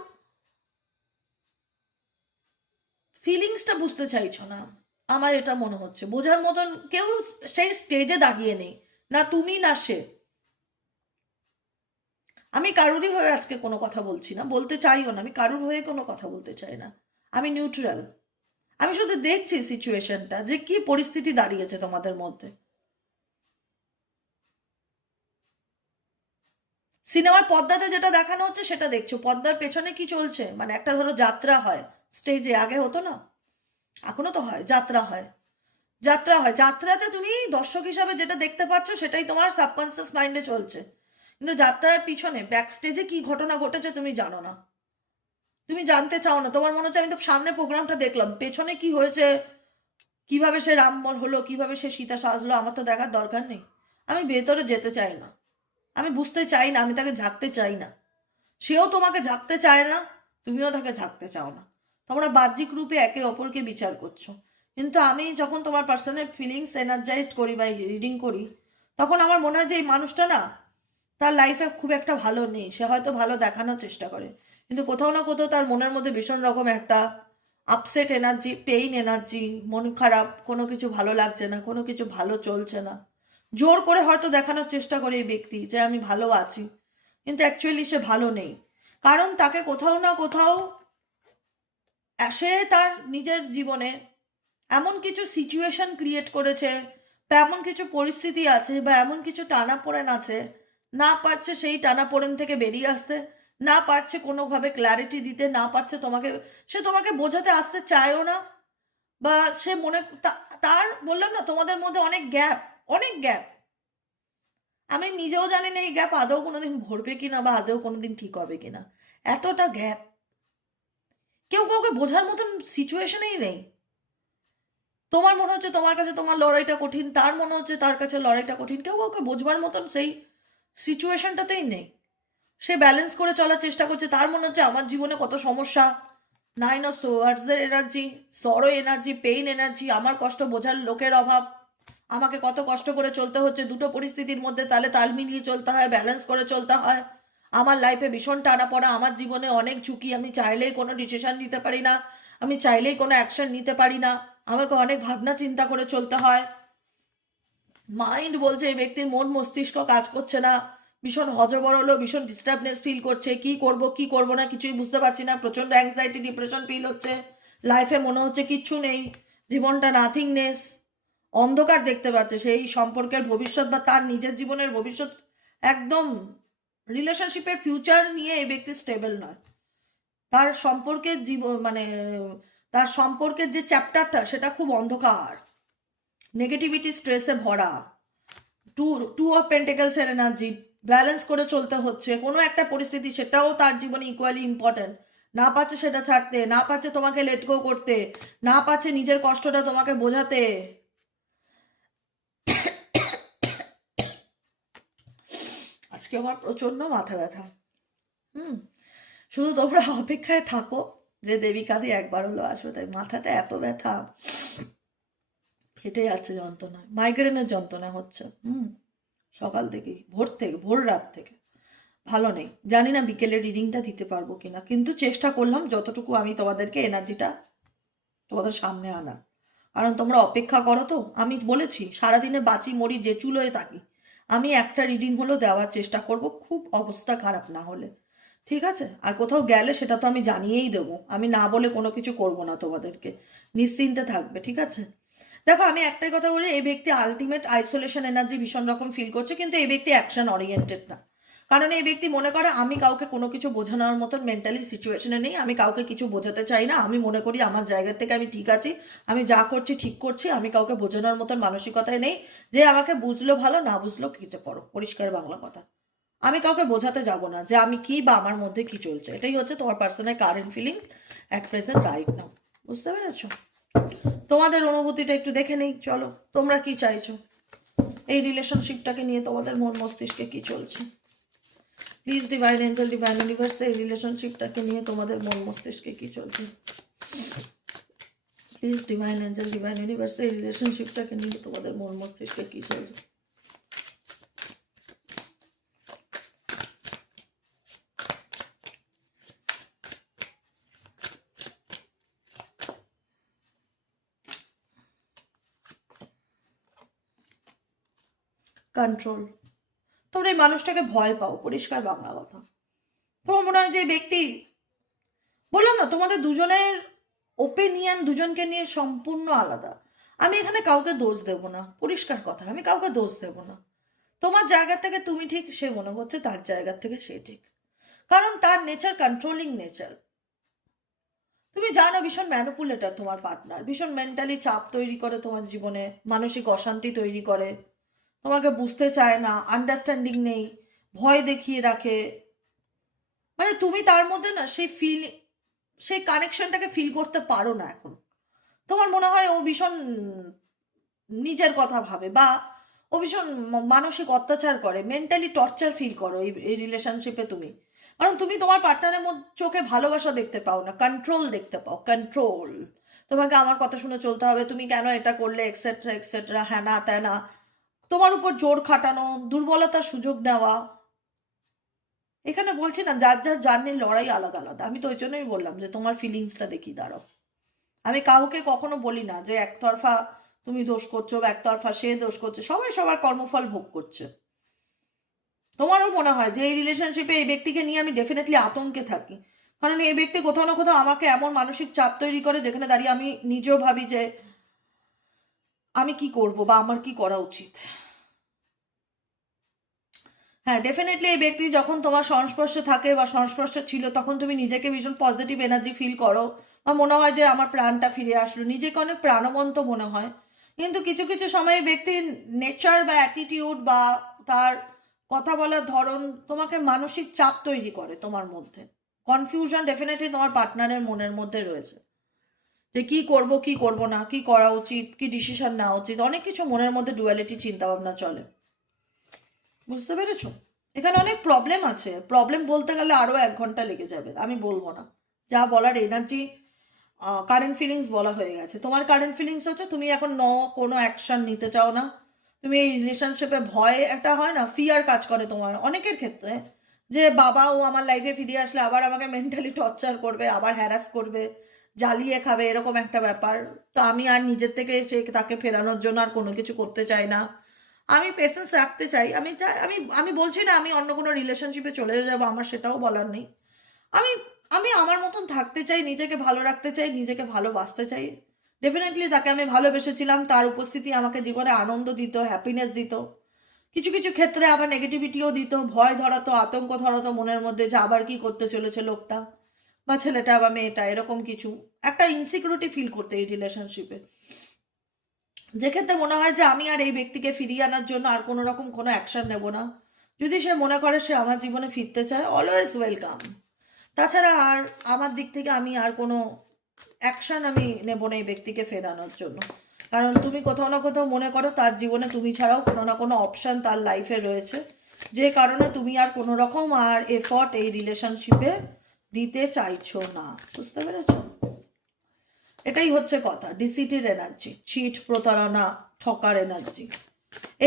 ফিলিংসটা বুঝতে চাইছো না। আমার এটা মনে হচ্ছে বোঝার মতন কেউ সেই স্টেজে দাঁড়িয়ে নেই, না তুমি না সে। আমি কারোরই হয়ে আজকে কোনো কথা বলছি না, বলতে চাইও না, আমি কারোর হয়ে কোনো কথা বলতে চাই না। আমি নিউট্রাল। আমি শুধু দেখছি সিচুয়েশনটা যে কি পরিস্থিতি দাঁড়িয়েছে তোমাদের মধ্যে। সিনেমার পর্দাতে যেটা দেখানো হচ্ছে সেটা দেখছো, পর্দার পেছনে কি চলছে, মানে একটা ধরো যাত্রা হয় স্টেজে, আগে হতো না, এখনো তো হয়, যাত্রা হয়, যাত্রা হয়, যাত্রাতে তুমি দর্শক হিসাবে যেটা দেখতে পাচ্ছ সেটাই তোমার সাবকনসিয়াস মাইন্ডে চলছে। কিন্তু যাত্রার পিছনে ব্যাক স্টেজে কি ঘটনা ঘটেছে তুমি জানো না, তুমি জানতে চাও না। তোমার মনে হচ্ছে আমি তো সামনে প্রোগ্রামটা দেখলাম, পেছনে কি হয়েছে, কিভাবে সে রামমর হলো, কিভাবে সে সীতা সাজলো, আমার তো দেখার দরকার নেই। আমি ভেতরে যেতে চাই না, আমি বুঝতে চাই না, আমি তাকে ঝাঁকতে চাই না। সেও তোমাকে ঝাঁকতে চায় না, তুমিও তাকে ঝাঁকতে চাও না। তোমরা বাহ্যিক রূপে একে অপরকে বিচার করছো। কিন্তু আমি যখন তোমার পার্সোনাল ফিলিংস এনার্জাইজড করি বা রিডিং করি, তখন আমার মনে হয় যে এই মানুষটা না, তার লাইফে খুব একটা ভালো নেই। সে হয়তো ভালো দেখানোর চেষ্টা করে, কিন্তু কোথাও না কোথাও তার মনের মধ্যে ভীষণ রকম একটা আপসেট এনার্জি, পেইন এনার্জি, মন খারাপ, কোনো কিছু ভালো লাগছে না, কোনো কিছু ভালো চলছে না। জোর করে হয়তো দেখানোর চেষ্টা করে এই ব্যক্তি যে আমি ভালো আছি, কিন্তু অ্যাকচুয়ালি সে ভালো নেই। কারণ তাকে কোথাও না কোথাও সে তার নিজের জীবনে এমন কিছু সিচুয়েশন ক্রিয়েট করেছে, বা এমন কিছু পরিস্থিতি আছে, বা এমন কিছু টানাপোড়েন আছে, না পারছে সেই টানাপোড়েন থেকে বেরিয়ে আসতে, না পারছে কোনোভাবে ক্ল্যারিটি দিতে, না পারছে তোমাকে, সে তোমাকে বোঝাতে আসতে চায়ও না। বা সে তার বললাম না তোমাদের মধ্যে অনেক গ্যাপ, অনেক গ্যাপ। আমি নিজেও জানি না এই গ্যাপ আদৌ কোনোদিন ভরবে কিনা বা আদৌ কোনোদিন ঠিক হবে কিনা, এতটা গ্যাপ। কেউ কাউকে বোঝার মতন সিচুয়েশনেই নেই। তোমার মনে হচ্ছে তোমার কাছে তোমার লড়াইটা কঠিন, তার মনে হচ্ছে তার কাছে লড়াইটা কঠিন, কেউ কাউকে বোঝবার মতন সেই সিচুয়েশনটাতেই নেই। সে ব্যালেন্স করে চলার চেষ্টা করছে, তার মনে হচ্ছে আমার জীবনে কত সমস্যা, নাইন অফ সোয়ার্ডসের এনার্জি, সরো এনার্জি, পেইন এনার্জি, আমার কষ্ট বোঝার লোকের অভাব, আমাকে কত কষ্ট করে চলতে হচ্ছে দুটো পরিস্থিতির মধ্যে, তাহলে তাল মিলিয়ে চলতে হয়, ব্যালেন্স করে চলতে হয়। আমার লাইফে ভীষণ টানাপড়া, আমার জীবনে অনেক ঝুঁকি, আমি চাইলেই কোনো ডিসিশন নিতে পারি না, আমি চাইলেই কোনো অ্যাকশন নিতে পারি না, আমাকে অনেক ভাবনা চিন্তা করে চলতে হয়। মাইন্ড বলছে এই ব্যক্তির মন মস্তিষ্ক কাজ করছে না, ভীষণ হজবরল, ভীষণ ডিস্টার্বনেস ফিল করছে, কি করব কি করব না কিছুই বুঝতে পারছি না, প্রচণ্ড অ্যাংজাইটি ডিপ্রেশন ফিল হচ্ছে, লাইফে মনে হচ্ছে কিচ্ছু নেই, জীবনটা নাথিংনেস, অন্ধকার দেখতে পাচ্ছে। সেই সম্পর্কের ভবিষ্যৎ বা তার নিজের জীবনের ভবিষ্যৎ একদম, রিলেশনশিপের ফিউচার নিয়ে এই ব্যক্তি স্টেবল নয়। তার সম্পর্কের জীবন মানে তার সম্পর্কের যে চ্যাপ্টারটা সেটা খুব অন্ধকার, নেগেটিভিটি স্ট্রেসে ভরা, টু টু অফ পেন্টেকলসের এনার্জি, ব্যালেন্স করে চলতে হচ্ছে কোনো একটা পরিস্থিতি, সেটাও তার জীবনে ইকুয়ালি ইম্পর্টেন্ট। না পারছে সেটা ছাড়তে, না পারছে তোমাকে লেট গো করতে, না পারছে নিজের কষ্টটা তোমাকে বোঝাতে। আজকে আমার প্রচণ্ড মাথা ব্যথা। হুম, শুধু তোমরা অপেক্ষায় থাকো যে দেবিকাদি একবার হলো আসবে, তাই মাথাটা এত ব্যথা, ফেটে যাচ্ছে যন্ত্রণায়, মাইগ্রেনের যন্ত্রণা হচ্ছে। সকাল থেকেই, ভোর রাত থেকে। ভালো নেই। জানি না বিকেলের রিডিংটা দিতে পারবো কিনা, কিন্তু চেষ্টা করলাম যতটুকু আমি তোমাদেরকে এনার্জিটা তোমাদের সামনে আনার। কারণ তোমরা অপেক্ষা করো তো। আমি বলেছি সারাদিনে বাঁচি মরি যে চুলোয় থাকি, আমি একটা রিডিং হলেও দেওয়ার চেষ্টা করব, খুব অবস্থা খারাপ না হলে। ঠিক আছে? আর কোথাও গেলে সেটা তো আমি জানিয়েই দেবো, আমি না বলে কোনো কিছু করব না তোমাদেরকে, নিশ্চিন্তে থাকবে। ঠিক আছে? দেখো আমি একটাই কথা বলি, এই ব্যক্তি আলটিমেট আইসোলেশন এনার্জি ভীষণ রকম ফিল করছে, কিন্তু এই ব্যক্তি অ্যাকশন ওরিয়েন্টেড না। কারণ এই ব্যক্তি মনে করে আমি কাউকে কোনো কিছু বোঝানোর মতন মেন্টালি সিচুয়েশনে নেই, আমি কাউকে কিছু বোঝাতে চাই না, আমি মনে করি আমার জায়গা থেকে আমি ঠিক আছি, আমি যা করছি ঠিক করছি, আমি কাউকে বোঝানোর মতন মানসিকতায় নেই যে আমাকে বুঝলো ভালো, না বুঝলো কিছু করো, পরিষ্কার বাংলা কথা। আমি কাউকে বোঝাতে যাব না যে আমি কি বা আমার মধ্যে কি চলছে। এটাই হচ্ছে তোমার personal current feeling at present right now. বুঝতে পেরেছো? তোমাদের অনুভূতিটা একটু দেখে নেই, চলো তোমরা কি চাইছো, এই রিলেশনশিপটাকে নিয়ে তোমাদের মন মস্তিষ্কে কি চলছে। Please divine angel, divine universe, এই রিলেশনশিপটাকে নিয়ে তোমাদের মন মস্তিষ্কে কি চলছে। Please divine angel, divine universe, এই রিলেশনশিপটাকে নিয়ে তোমাদের মন মস্তিষ্কে কি চলছে। কন্ট্রোল। তোমরা এই মানুষটাকে ভয় পাও, পরিষ্কার বাংলা কথা। তোমার মনে হয় যে ব্যক্তি, বললাম না তোমাদের দুজনের ওপিনিয়ন দুজনকে নিয়ে সম্পূর্ণ আলাদা। আমি এখানে কাউকে দোষ দেব না, পরিষ্কার কথা, আমি কাউকে দোষ দেব না। তোমার জায়গা থেকে তুমি ঠিক, সে মনে করছে তার জায়গা থেকে সে ঠিক, কারণ তার নেচার কন্ট্রোলিং নেচার। তুমি জানো ভীষণ ম্যানিপুলেটর তোমার পার্টনার, ভীষণ মেন্টালি চাপ তৈরি করে তোমার জীবনে, মানসিক অশান্তি তৈরি করে, তোমাকে বুঝতে চায় না, আন্ডারস্ট্যান্ডিং নেই, ভয় দেখিয়ে রাখে। মানে তুমি তার মধ্যে না সেই কানেকশনটাকে ফিল করতে পারো না এখন। তোমার মনে হয় ও ভীষণ নিজের কথা ভাবে, বা ও ভীষণ মানসিক অত্যাচার করে, মেন্টালি টর্চার ফিল করো এই রিলেশনশিপে তুমি। কারণ তুমি তোমার পার্টনারের মধ্যে চোখে ভালোবাসা দেখতে পাও না, কন্ট্রোল দেখতে পাও, কন্ট্রোল। তোমাকে আমার কথা শুনে চলতে হবে, তুমি কেন এটা করলে, এক্সেট্রা এক্সেট্রা, হ্যাঁ না ত্যানা, তোমার উপর জোর খাটানো, দুর্বলতার সুযোগ নেওয়া। এখানে বলছি না যার যার জার্নির লড়াই আলাদা আলাদা, আমি তো ওই জন্যই বললাম যে তোমার ফিলিংসটা দেখি দাঁড়াও। আমি কাউকে কখনো বলি না যে একতরফা তুমি দোষ করছো বা একতরফা সে দোষ করছে, সবাই সবার কর্মফল ভোগ করছে। তোমারও মনে হয় যে এই রিলেশনশিপে এই ব্যক্তিকে নিয়ে আমি ডেফিনেটলি আতঙ্কে থাকি, কারণ এই ব্যক্তি কোথাও না কোথাও আমাকে এমন মানসিক চাপ তৈরি করে যেখানে দাঁড়িয়ে আমি নিজেও ভাবি যে আমি কি করব বা আমার কি করা উচিত। হ্যাঁ, ডেফিনেটলি এই ব্যক্তি যখন তোমার সংস্পর্শে থাকে বা সংস্পর্শে ছিল, তখন তুমি নিজেকে ভীষণ পজিটিভ এনার্জি ফিল করো, বা মনে হয় যে আমার প্রাণটা ফিরে আসলো, নিজেকে অনেক প্রাণবন্ত মনে হয়। কিন্তু কিছু কিছু সময় ব্যক্তির নেচার বা অ্যাটিটিউড বা তার কথা বলার ধরন তোমাকে মানসিক চাপ তৈরি করে তোমার মধ্যে। কনফিউশন ডেফিনেটলি তোমার পার্টনারের মনের মধ্যে রয়েছে, যে কি করব কি করব না, কি করা উচিত, কি ডিসিশন নেওয়া উচিত, অনেক কিছু মনের মধ্যে ডুয়ালিটি চিন্তাভাবনা চলে। বুঝতে পেরেছো? এখানে অনেক প্রবলেম আছে, প্রবলেম বলতে গেলে আরও 1 ঘন্টা লেগে যাবে, আমি বলবো না। যা বলার এনার্জি, কারেন্ট ফিলিংস বলা হয়ে গেছে। তোমার কারেন্ট ফিলিংস হচ্ছে তুমি এখন কোনো অ্যাকশন নিতে চাও না, তুমি এই রিলেশনশিপে ভয় একটা হয় না, ফিয়ার কাজ করে তোমার অনেকের ক্ষেত্রে, যে বাবা ও আমার লাইফে ফিরে আসলে আবার আমাকে মেন্টালি টর্চার করবে, আবার হ্যারাস করবে, জ্বালিয়ে খাবে, এরকম একটা ব্যাপার। তো আমি আর নিজের থেকে সে তাকে ফেরানোর জন্য আর কোনো কিছু করতে চাই না, আমি পেশেন্স রাখতে চাই। আমি চাই, আমি বলছি না আমি অন্য কোনো রিলেশনশিপে চলে যাবো, আমার সেটাও বলার নেই। আমি আমি আমার মতন থাকতে চাই, নিজেকে ভালো রাখতে চাই, নিজেকে ভালোবাসতে চাই। ডেফিনেটলি তাকে আমি ভালোবেসেছিলাম, তার উপস্থিতি আমাকে জীবনে আনন্দ দিত, হ্যাপিনেস দিত। কিছু কিছু ক্ষেত্রে আবার নেগেটিভিটিও দিত, ভয় ধরাতো, আতঙ্ক ধরাতো মনের মধ্যে যে আবার কি করতে চলেছে লোকটা বা ছেলেটা বা মেয়েটা, এরকম কিছু একটা ইনসিকিউরিটি ফিল করতে এই রিলেশনশিপে। যেক্ষেত্রে মনে হয় যে আমি আর এই ব্যক্তিকে ফিরিয়ে আনার জন্য আর কোনো রকম কোনো অ্যাকশন নেব না। যদি সে মনে করে সে আমার জীবনে ফিরতে চায়, অলওয়েজ ওয়েলকাম। তাছাড়া আর আমার দিক থেকে আমি আর কোনো অ্যাকশন আমি নেব না এই ব্যক্তিকে ফেরানোর জন্য। কারণ তুমি কোথাও না কোথাও মনে করো তার জীবনে তুমি ছাড়াও কোনো না কোনো অপশান তার লাইফে রয়েছে, যে কারণে তুমি আর কোনো রকম আর এফর্ট এই রিলেশনশিপে দিতে চাইছো না। বুঝতে পেরেছো? এটাই হচ্ছে কথা, ডিসিটির এনার্জি, চিট, প্রতারণা, ঠকার এনার্জি।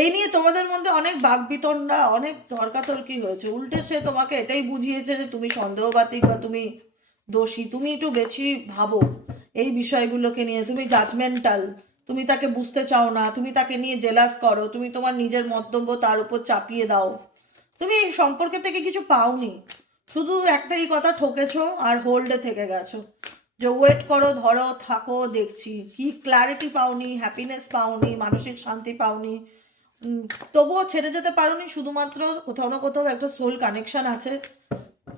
এই নিয়ে তোমাদের মধ্যে অনেক বাকবিতণ্ডা, অনেক তর্কাতর্কি হয়েছে। উল্টে সে তোমাকে এটাই বুঝিয়েছে যে তুমি সন্দেহবাতিক বা তুমি দোষী। তুমি একটু বেশি ভাবো এই বিষয়গুলোকে নিয়ে, তুমি জাজমেন্টাল, তুমি তাকে বুঝতে চাও না, তুমি তাকে নিয়ে জেলাস করো, তুমি তোমার নিজের মন্তব্য তার উপর চাপিয়ে দাও। তুমি এই সম্পর্কে থেকে কিছু পাওনি, শুধু একটাই কথা ঠকেছো আর হোল্ডে থেকে গেছো যে ওয়েট করো, ধরো, থাকো, দেখছি। কি ক্ল্যারিটি পাওনি, হ্যাপিনেস পাওনি, মানসিক শান্তি পাওনি, তবুও ছেড়ে যেতে পারোনি। শুধুমাত্র কোথাও না কোথাও একটা সোল কানেকশন আছে,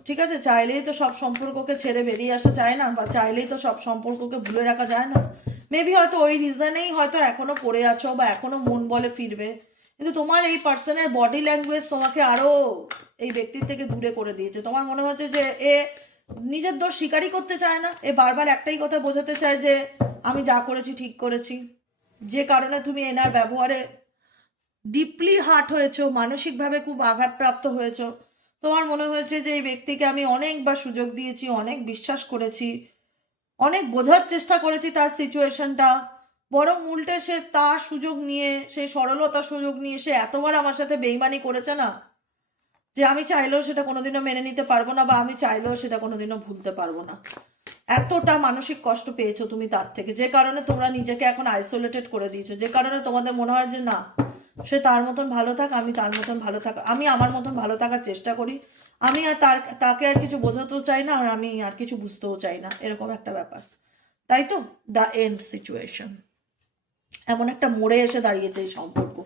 ঠিক আছে? চাইলেই তো সব সম্পর্ককে ছেড়ে বেরিয়ে আসা যায় না, বা চাইলেই তো সব সম্পর্ককে ভুলে রাখা যায় না। মেবি হয়তো ওই রিজনেই হয়তো এখনো পড়ে আছো, বা এখনো মন বলে ফিরবে। কিন্তু তোমার এই পার্সনের বডি ল্যাঙ্গুয়েজ তোমাকে আরো এই ব্যক্তির থেকে দূরে করে দিয়েছে। তোমার মনে হচ্ছে যে এ নিজের দোষ স্বীকারই করতে চায় না, এ বারবার একটাই কথা বোঝাতে চায় যে আমি যা করেছি ঠিক করেছি। যে কারণে তুমি এনার ব্যবহারে ডিপলি হার্ট হয়েছো, মানসিকভাবে খুব আঘাতপ্রাপ্ত হয়েছো। তোমার মনে হয়েছে যে এই ব্যক্তিকে আমি অনেকবার সুযোগ দিয়েছি, অনেক বিশ্বাস করেছি, অনেক বোঝার চেষ্টা করেছি তার সিচুয়েশনটা, বরং উল্টে সে তার সুযোগ নিয়ে, সেই সরলতার সুযোগ নিয়ে সে এতবার আমার সাথে বেইমানি করেছে না, যে আমি চাইলেও সেটা কোনোদিনও মেনে নিতে পারবো না, বা আমি চাইলেও সেটা কোনোদিনও ভুলতে পারবো না। এতটা মানসিক কষ্ট পেয়েছো তুমি তার থেকে, যে কারণে তোমরা নিজেকে এখন আইসোলেটেড করে দিয়েছো, যে কারণে তোমাদের মনে হয় যে না, সে তার মতন ভালো থাক, আমি তার মতন ভালো থাক, আমি আমার মতন ভালো থাকার চেষ্টা করি, আমি আর তাকে আর কিছু বোঝাতেও চাই না, আর আমি আর কিছু বুঝতেও চাই না, এরকম একটা ব্যাপার। তাই তো দ্য এন্ড সিচুয়েশন, এমন একটা মোড়ে এসে দাঁড়িয়েছে এই সম্পর্ক।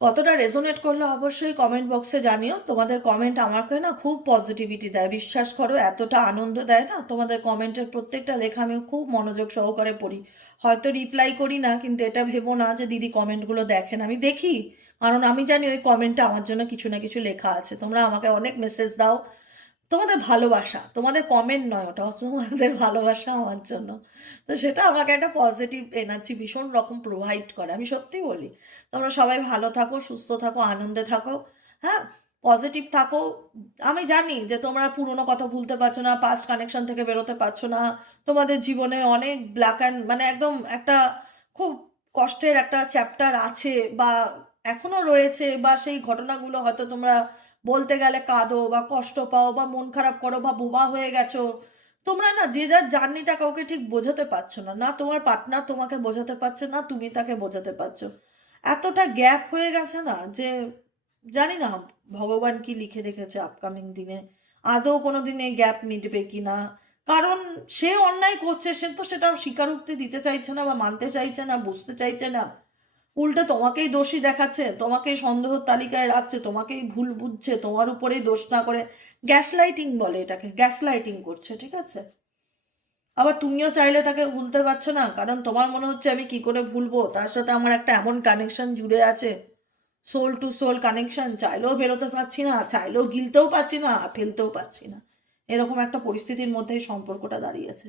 কতটা রেজোনেট করলে অবশ্যই কমেন্ট বক্সে জানিও। তোমাদের কমেন্ট আমাকে না খুব পজিটিভিটি দেয়, বিশ্বাস করো, এতটা আনন্দ দেয় না তোমাদের কমেন্টের প্রত্যেকটা লেখা। আমি খুব মনোযোগ সহকারে পড়ি, হয়তো রিপ্লাই করি না, কিন্তু এটা ভেবো না যে দিদি কমেন্টগুলো দেখেন, আমি দেখি। কারণ আমি জানি ওই কমেন্টে আমার জন্য কিছু না কিছু লেখা আছে। তোমরা আমাকে অনেক মেসেজ দাও, তোমাদের ভালোবাসা, তোমাদের কমেন্ট নয় ওটা, তোমাদের ভালোবাসা আমার জন্য। তো সেটা আমাকে একটা পজিটিভ এনার্জি ভীষণ রকম প্রোভাইড করে, আমি সত্যি বলি। তোমরা সবাই ভালো থাকো, সুস্থ থাকো, আনন্দে থাকো, হ্যাঁ, পজিটিভ থাকো। আমি জানি যে তোমরা পুরনো কথা ভুলতে পারছো না, পাস্ট কানেকশন থেকে বেরোতে পারছো না, তোমাদের জীবনে অনেক ব্ল্যাক অ্যান্ড মানে একদম একটা খুব কষ্টের একটা চ্যাপ্টার আছে, বা এখনো রয়েছে, বা সেই ঘটনাগুলো হয়তো তোমরা বলতে গেলে কাঁদো, বা কষ্ট পাও, বা মন খারাপ করো, বা বোবা হয়ে গেছো। তোমরা না যে যার জার্নিটা কাউকে ঠিক বোঝাতে পারছো না, না তোমার পার্টনার তোমাকে বোঝাতে পারছে, না তুমি তাকে বোঝাতে পারছো। এতটা গ্যাপ হয়ে গেছে না যে জানি না ভগবান কি লিখে রেখেছে আপকামিং দিনে, আদৌ কোনো দিন এই গ্যাপ মিটবে কি না। কারণ সে অন্যায় করছে, সে তো সেটা স্বীকারোক্তি দিতে চাইছে না, বা মানতে চাইছে না, বুঝতে চাইছে না। উল্টে তোমাকেই দোষী দেখাচ্ছে, তোমাকেই সন্দেহর তালিকায় রাখছে, তোমাকেই ভুল বুঝছে, তোমার উপরেই দোষ না করে গ্যাস লাইটিং বলে এটাকে, গ্যাস লাইটিং করছে, ঠিক আছে? আবার তুমিও চাইলে তাকে ভুলতে পারছো না, কারণ তোমার মনে হচ্ছে আমি কি করে ভুলবো, তার সাথে আমার একটা এমন কানেকশন জুড়ে আছে, সোল টু সোল কানেকশন, চাইলেও বেরোতে পারছি না, চাইলেও গিলতেও পারছি না, ফেলতেও পারছি না। এরকম একটা পরিস্থিতির মধ্যেই সম্পর্কটা দাঁড়িয়েছে।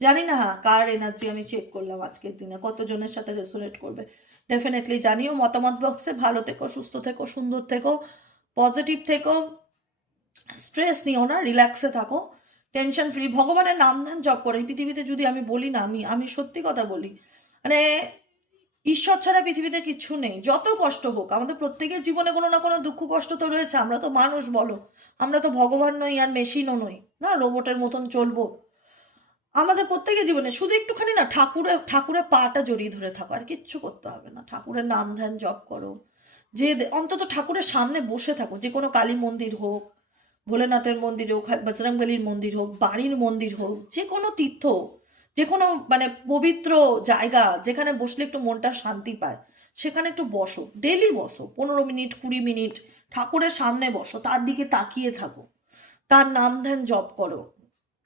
জানি না কার এনার্জি আমি চেক করলাম আজকের দিনে, কতজনের সাথে রেসোনেট করবে। ডেফিনেটলি জানিও মতামত বক্সে। ভালো থেকো, সুস্থ থেকো, সুন্দর থেকো, পজিটিভ থেকো, স্ট্রেস নিও না, রিল্যাক্সে থাকো, টেনশন ফ্রি, ভগবানের নাম ধ্যান জপ করে। এই পৃথিবীতে যদি আমি বলি না, আমি সত্যি কথা বলি, মানে ঈশ্বর ছাড়া পৃথিবীতে কিচ্ছু নেই। যত কষ্ট হোক, আমাদের প্রত্যেকের জীবনে কোনো না কোনো দুঃখ কষ্ট তো রয়েছে, আমরা তো মানুষ বলো, আমরা তো ভগবান নই আর মেশিনও নই না, রোবটের মতন চলবো। আমাদের প্রত্যেকের জীবনে শুধু একটুখানি না ঠাকুরের ঠাকুরের পাটা জড়িয়ে ধরে থাকো, আর কিচ্ছু করতে হবে না। ঠাকুরের নাম ধ্যান জপ করো, যে অন্তত ঠাকুরের সামনে বসে থাকো, যে কোনো কালী মন্দির হোক, ভোলেনাথের মন্দির হোক, বজরংবলীর মন্দির হোক, বাড়ির মন্দির হোক, যে কোনো তীর্থ, যে কোনো মানে পবিত্র জায়গা যেখানে বসলে একটু মনটা শান্তি পায়, সেখানে একটু বসো, ডেলি বসো, 15 মিনিট, 20 মিনিট ঠাকুরের সামনে বসো, তার দিকে তাকিয়ে থাকো, তার নাম ধ্যান জপ করো,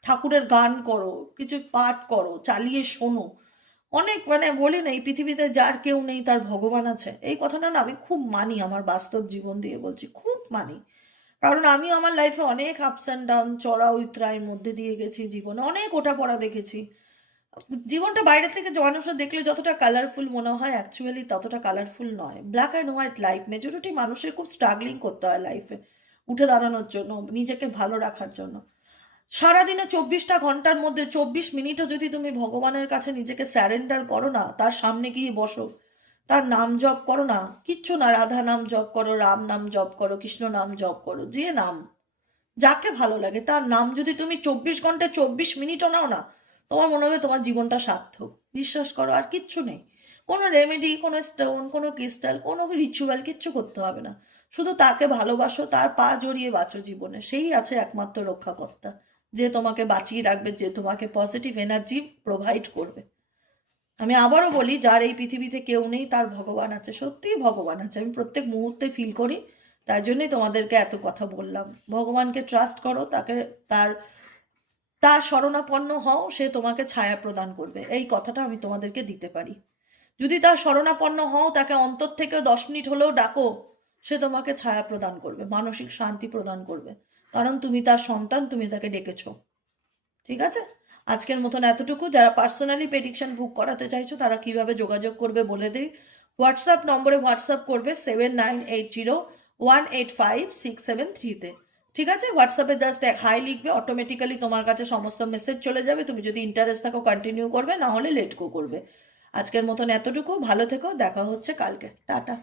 ঠাকুরের গান করো, কিছু পাঠ করো, চালিয়ে শোনো। অনেক মানে বলি না, এই পৃথিবীতে যার কেউ নেই তার ভগবান আছে, এই কথাটা না আমি খুব মানি, আমার বাস্তব জীবন দিয়ে বলছি, খুব মানি। কারণ আমি আমার লাইফে অনেক আপস অ্যান্ড ডাউন, চড়া উতরাইয়ের মধ্যে দিয়ে গেছি, জীবনে অনেক ওঠা পড়া দেখেছি। জীবনটা বাইরে থেকে মানুষের দেখলে যতটা কালারফুল মনে হয়, অ্যাকচুয়ালি ততটা কালারফুল নয়। Black and white life, majority মানুষের খুব স্ট্রাগলিং করতে হয় লাইফে, উঠে দাঁড়ানোর জন্য, নিজেকে ভালো রাখার জন্য। সারাদিনে 24টা ঘন্টার মধ্যে 24 মিনিটও যদি তুমি ভগবানের কাছে নিজেকে স্যারেন্ডার করো না, তার সামনে গিয়ে বসো, তার নাম জপ করো না, কিচ্ছু না, রাধা নাম জপ করো, রাম নাম জপ করো, কৃষ্ণ নাম জপ করো, যে নাম যাকে ভালো লাগে তার নাম যদি তুমি 24 ঘন্টায় 24 মিনিটও নাও না, তোমার মনে হবে তোমার জীবনটা সার্থক। বিশ্বাস করো, আর কিচ্ছু নেই। কোনো রেমেডি, কোনো স্টোন, কোনো ক্রিস্টাল, কোনো রিচুয়াল কিচ্ছু করতে হবে না। শুধু তাকে ভালোবাসো, তার পা জড়িয়ে বাঁচো জীবনে, সেই আছে একমাত্র রক্ষাকর্তা, যে তোমাকে বাঁচিয়ে রাখবে, যে তোমাকে পজিটিভ এনার্জি প্রোভাইড করবে। আমি আবারও বলি, যার এই পৃথিবীতে কেউ নেই তার ভগবান আছে, সত্যিই ভগবান আছে, আমি প্রত্যেক মুহূর্তে ফিল করি। তার জন্যই তোমাদেরকে এত কথা বললাম। ভগবানকে ট্রাস্ট করো, তাকে তার তার শরণাপন্ন হও, সে তোমাকে ছায়া প্রদান করবে, এই কথাটা আমি তোমাদেরকে দিতে পারি। যদি তার শরণাপন্ন হও, তাকে অন্তর থেকে 10 মিনিট হলেও ডাকো, সে তোমাকে ছায়া প্রদান করবে, মানসিক শান্তি প্রদান করবে, কারণ তুমি তার সন্তান, তুমি তাকে ডেকেছো। ঠিক আছে, আজকের মতন এতটুকু। যারা পার্সোনালি প্রেডিকশন বুক করাতে চাইছো তারা কিভাবে যোগাযোগ করবে বলে দিই। হোয়াটসঅ্যাপ নম্বরে হোয়াটসঅ্যাপ করবে 7980185673-তে। ঠিক আছে, হোয়াটসঅ্যাপে জাস্ট এক হাই লিখবে, অটোমেটিক্যালি তোমার কাছে সমস্ত মেসেজ চলে যাবে। তুমি যদি ইন্টারেস্ট থাকো কন্টিনিউ করবে, না হলে লেট গো করবে। আজকের মতন এতটুকু, ভালো থেকো, দেখা হচ্ছে কালকে, টাটা।